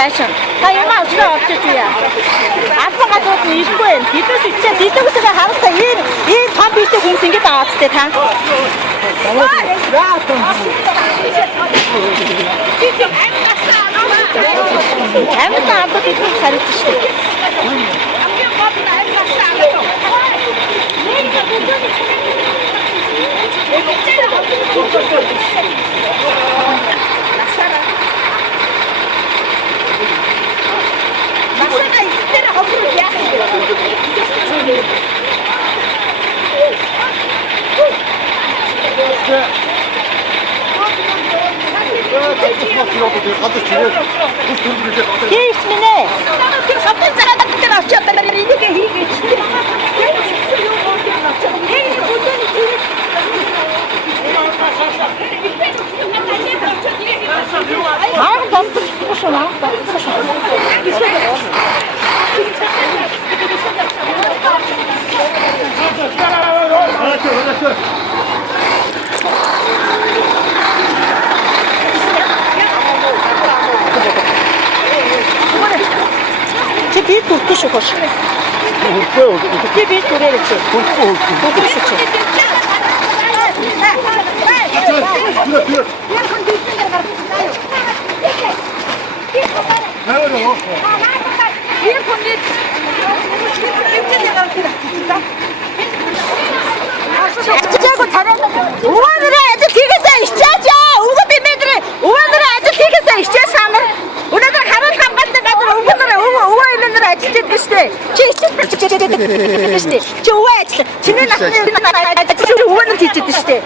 байшин. Та юм авчраа орчиж үе. Албан газрууд нь ирэхгүй юм. Бидээс ичээ дидэгсээ харалтаа ийм том бийтэй хүмүүс ингэж аваад тээ та. Амьд амбад идэх хариуцсан шүү дээ. Масага идээр ховрол яах юм бэ? Хийх минь ээ. Хатан цагаат дээр авчаад байна. Энийг хийгээч. Аа, бомб шоно. Чи би түртү шүү хош. Чи би түрээрч. Түртү шүү. Өвөөнөрөө ажил хийгээсээ ичээж яа. Өвгөө бимэдрээ. Өвөөнөрөө ажил хийгээсээ ичээж санаа. Өнөөдөр харал хамгаалалтын газар өвөө эмээнээр ажиллаж байдаг шүү дээ. Чи ичээд шүү дээ. Чи өвөө ажил. Чиний насны өвөөнөр хийж байдаг шүү дээ.